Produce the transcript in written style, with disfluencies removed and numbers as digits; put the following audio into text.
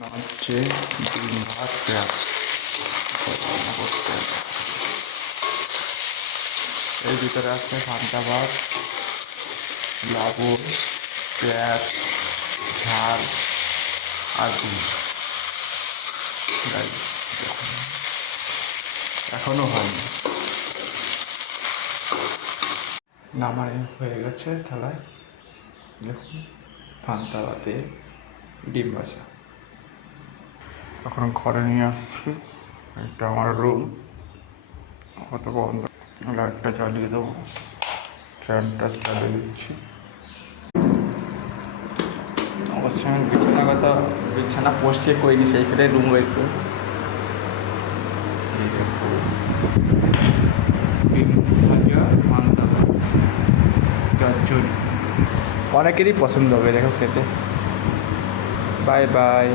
হচ্ছে ডিম ভাত পেঁয়াজ রান্না করতে হবে। এর ভিতরে আছে পান্তা ভাত, লবণ, পেঁয়াজ, ঝাল আর ডিম। এখনো হয়নি, নামানো হয়ে গেছে থালায়। দেখুন পান্তা ভাতে ডিম ভাজা। এখন ঘরে নিয়ে আসছি, এটা আমার রুম। কত বন্ধ, লাইটটা জ্বালিয়ে দেবো, ফ্যানটা চালিয়ে দিচ্ছি। অবশ্যই আমি বিছানা পোস্টে করিনি, সেই ফেলে রুম বের করে ডিম ভাজা, পান্তা ভাত, চচ্চড়ি। অনেকেরই পছন্দ হবে দেখো খেতে। Bye bye.